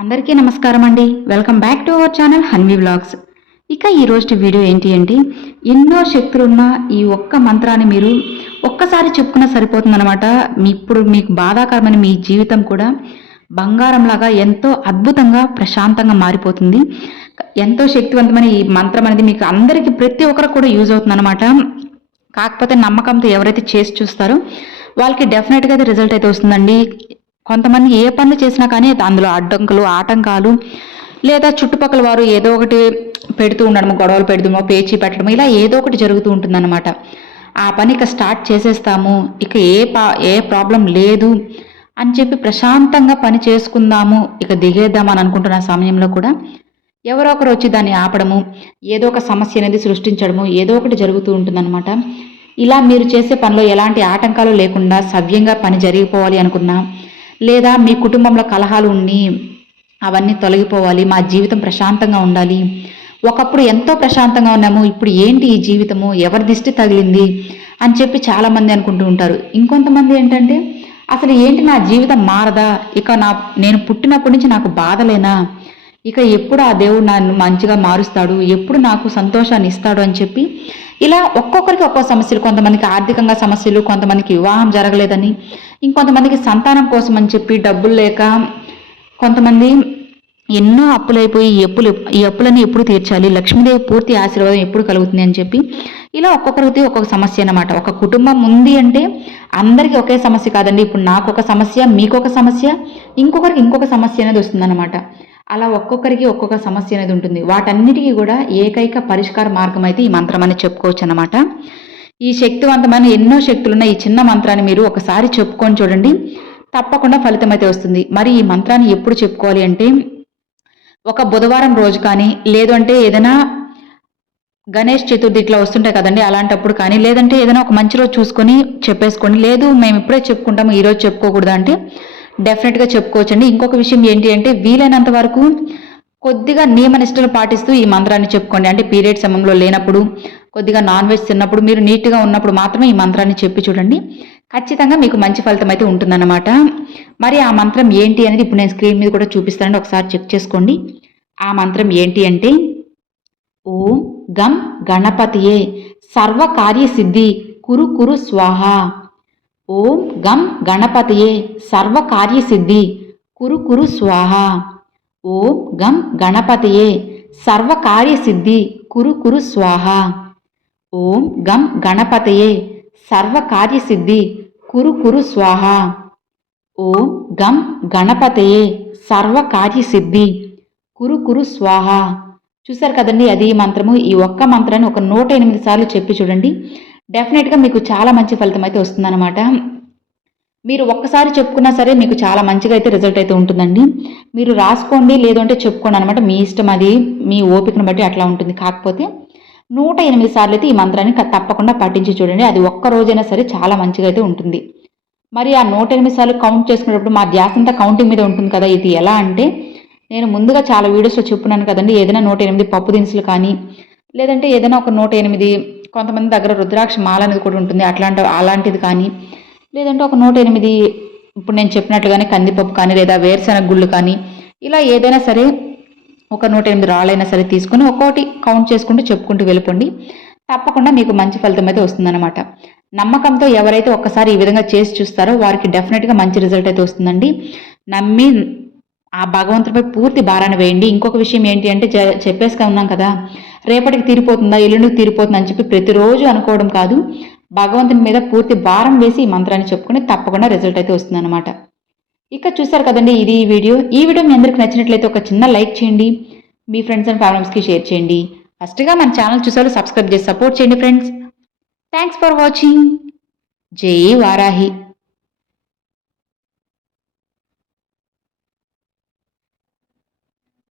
అందరికీ నమస్కారం అండి. Welcome back to our channel Hanvi vlogs. ఇక ఈరోజు వీడియో ఏంటి అంటే, ఎన్నో శక్తులున్న ఈ ఒక్క మంత్రాన్ని మీరు ఒక్కసారి చెప్పుకున్నా సరిపోతుందన్నమాట. ఇప్పుడు మీకు బాధాకరమైన మీ జీవితం కూడా బంగారంలాగా ఎంతో అద్భుతంగా ప్రశాంతంగా మారిపోతుంది. ఎంతో శక్తివంతమైన ఈ మంత్రం అనేది మీకు అందరికీ ప్రతి ఒక్కరికి కూడా యూజ్ అవుతుందన్నమాట. కాకపోతే నమ్మకంతో ఎవరైతే చేసి చూస్తారో వాళ్ళకి డెఫినెట్గా అయితే రిజల్ట్ అయితే వస్తుందండి. కొంతమంది ఏ పనులు చేసినా కానీ అందులో అడ్డంకులు ఆటంకాలు లేదా చుట్టుపక్కల వారు ఏదో ఒకటి పెడుతూ ఉండడము, గొడవలు పెడతామో, పేచీ పెట్టడం, ఇలా ఏదో ఒకటి జరుగుతూ ఉంటుందన్నమాట. ఆ పని ఇక స్టార్ట్ చేసేస్తాము, ఇక ఏ ప్రాబ్లం లేదు అని చెప్పి ప్రశాంతంగా పని చేసుకుందాము, ఇక దిగేద్దామని అనుకుంటున్న సమయంలో కూడా ఎవరో ఒకరు వచ్చి దాన్ని ఆపడము, ఏదో ఒక సమస్య అనేది సృష్టించడము, ఏదో ఒకటి జరుగుతూ ఉంటుందన్నమాట. ఇలా మీరు చేసే పనిలో ఎలాంటి ఆటంకాలు లేకుండా సవ్యంగా పని జరిగిపోవాలి అనుకున్నా, లేదా మీ కుటుంబంలో కలహాలు ఉండి అవన్నీ తొలగిపోవాలి, మా జీవితం ప్రశాంతంగా ఉండాలి, ఒకప్పుడు ఎంతో ప్రశాంతంగా ఉన్నాము, ఇప్పుడు ఏంటి ఈ జీవితము, ఎవరి దిష్టి తగిలింది అని చెప్పి చాలామంది అనుకుంటూ ఉంటారు. ఇంకొంతమంది ఏంటంటే, అసలు ఏంటి నా జీవితం మారదా, ఇక నేను పుట్టినప్పటి నుంచి నాకు బాధలేనా, ఇక ఎప్పుడు ఆ దేవుడు నన్ను మంచిగా మారుస్తాడు, ఎప్పుడు నాకు సంతోషాన్ని ఇస్తాడు అని చెప్పి ఇలా ఒక్కొక్కరికి ఒక్కో సమస్యలు. కొంతమందికి ఆర్థికంగా సమస్యలు, కొంతమందికి వివాహం జరగలేదని, ఇంకొంతమందికి సంతానం కోసం అని చెప్పి డబ్బులు లేక, కొంతమంది ఎన్నో అప్పులైపోయి ఈ అప్పులని ఎప్పుడు తీర్చాలి, లక్ష్మీదేవి పూర్తి ఆశీర్వాదం ఎప్పుడు కలుగుతుంది అని చెప్పి ఇలా ఒక్కొక్కరికి ఒక్కొక్క సమస్య అన్నమాట. ఒక కుటుంబం ఉంది అంటే అందరికీ ఒకే సమస్య కాదండి. ఇప్పుడు నాకు ఒక సమస్య, మీకు ఒక సమస్య, ఇంకొకరికి ఇంకొక సమస్య అనేది వస్తుందన్నమాట. అలా ఒక్కొక్కరికి ఒక్కొక్క సమస్య అనేది ఉంటుంది. వాటన్నిటికీ కూడా ఏకైక పరిష్కార మార్గం అయితే ఈ మంత్రం అని చెప్పుకోవచ్చు అన్నమాట. ఈ శక్తివంతమైన ఎన్నో శక్తులున్న ఈ చిన్న మంత్రాన్ని మీరు ఒకసారి చెప్పుకొని చూడండి, తప్పకుండా ఫలితం అయితే వస్తుంది. మరి ఈ మంత్రాన్ని ఎప్పుడు చెప్పుకోవాలి అంటే, ఒక బుధవారం రోజు కానీ, లేదు అంటే ఏదైనా గణేష్ చతుర్థి ఇట్లా వస్తుంటాయి కదండి, అలాంటప్పుడు కానీ, లేదంటే ఏదైనా ఒక మంచి రోజు చూసుకొని చెప్పేసుకోండి. లేదు మేము ఇప్పుడే చెప్పుకుంటాము, ఈరోజు చెప్పుకోకూడదు అంటే డెఫినెట్గా చెప్పుకోవచ్చండి. ఇంకొక విషయం ఏంటి అంటే, వీలైనంత వరకు కొద్దిగా నియమ నిష్టలు పాటిస్తూ ఈ మంత్రాన్ని చెప్పుకోండి. అంటే పీరియడ్ సమయంలో లేనప్పుడు, కొద్దిగా నాన్ వెజ్ తిన్నప్పుడు, మీరు నీట్గా ఉన్నప్పుడు మాత్రమే ఈ మంత్రాన్ని చెప్పి చూడండి. ఖచ్చితంగా మీకు మంచి ఫలితం అయితే ఉంటుందన్నమాట. మరి ఆ మంత్రం ఏంటి అనేది ఇప్పుడు నేను స్క్రీన్ మీద కూడా చూపిస్తానండి, ఒకసారి చెక్ చేసుకోండి. ఆ మంత్రం ఏంటి అంటే, ఓం గం గణపతియే సర్వకార్య సిద్ధి కురు కురు స్వాహ. ఓం గం గణపతియే సర్వకార్య సిద్ధి కురు కురు స్వాహ. ఓం గం గణపతియే సర్వకార్య సిద్ధి కురు కురు స్వాహ. ఓం గం గణపతియే సర్వకార్య సిద్ధి కురు కురు స్వాహ. ఓం గం గణపతియే సర్వకార్య సిద్ధి కురు కురు స్వాహ. చూసారు కదండి, అది మంత్రము. ఈ ఒక్క మంత్రాన్ని ఒక 108 సార్లు చెప్పి చూడండి, డెఫినెట్గా మీకు చాలా మంచి ఫలితం అయితే వస్తుందన్నమాట. మీరు ఒక్కసారి చెప్పుకున్నా సరే మీకు చాలా మంచిగా అయితే రిజల్ట్ అయితే ఉంటుందండి. మీరు రాసుకోండి, లేదంటే చెప్పుకోండి అనమాట, మీ ఇష్టం, అది మీ ఓపికను బట్టి అట్లా ఉంటుంది. కాకపోతే 108 సార్లు అయితే ఈ మంత్రాన్ని తప్పకుండా పఠించి చూడండి, అది ఒక్క రోజైనా సరే చాలా మంచిగా అయితే ఉంటుంది. మరి ఆ 108 సార్లు కౌంట్ చేసుకునేటప్పుడు మా ధ్యాస అంతా కౌంటింగ్ మీద ఉంటుంది కదా. ఇది ఎలా అంటే, నేను ముందుగా చాలా వీడియోస్లో చెప్పున్నాను కదండి, ఏదైనా 108 పప్పు దినుసులు కానీ, లేదంటే ఏదైనా ఒక 108, కొంతమంది దగ్గర రుద్రాక్ష మాల అనేది కూడా ఉంటుంది, అలాంటిది కానీ, లేదంటే ఒక 108 ఇప్పుడు నేను చెప్పినట్లుగానే కందిపప్పు కానీ, లేదా వేరుశెనగ గుళ్ళు కానీ, ఇలా ఏదైనా సరే ఒక 108 రాళ్ళైనా సరే తీసుకొని ఒక్కొక్కటి కౌంట్ చేసుకుంటూ చెప్పుకుంటూ వెళ్ళిపోండి. తప్పకుండా మీకు మంచి ఫలితం అయితే వస్తుందన్నమాట. నమ్మకంతో ఎవరైతే ఒక్కసారి ఈ విధంగా చేసి చూస్తారో వారికి డెఫినెట్గా మంచి రిజల్ట్ అయితే వస్తుందండి. నమ్మి ఆ భగవంతుడిపై పూర్తి భారాన్ని వేయండి. ఇంకొక విషయం ఏంటి అంటే, చెప్పేసుగా ఉన్నాం కదా, రేపటికి తీరిపోతుందా, ఎల్లుండికి తీరిపోతుందా అని చెప్పి ప్రతిరోజు అనుకోవడం కాదు. భగవంతుని మీద పూర్తి భారం వేసి ఈ మంత్రాన్ని చెప్పుకుని తప్పకుండా రిజల్ట్ అయితే వస్తుందన్నమాట. ఇక చూసారు కదండి, ఇది ఈ వీడియో మీ అందరికి నచ్చినట్లయితే ఒక చిన్న లైక్ చేయండి, మీ ఫ్రెండ్స్ అండ్ ఫ్యామిలీస్కి షేర్ చేయండి. ఫస్ట్గా మన ఛానల్ చూసారు సబ్స్క్రైబ్ చేసి సపోర్ట్ చేయండి ఫ్రెండ్స్. Thanks for watching. జై వారాహి.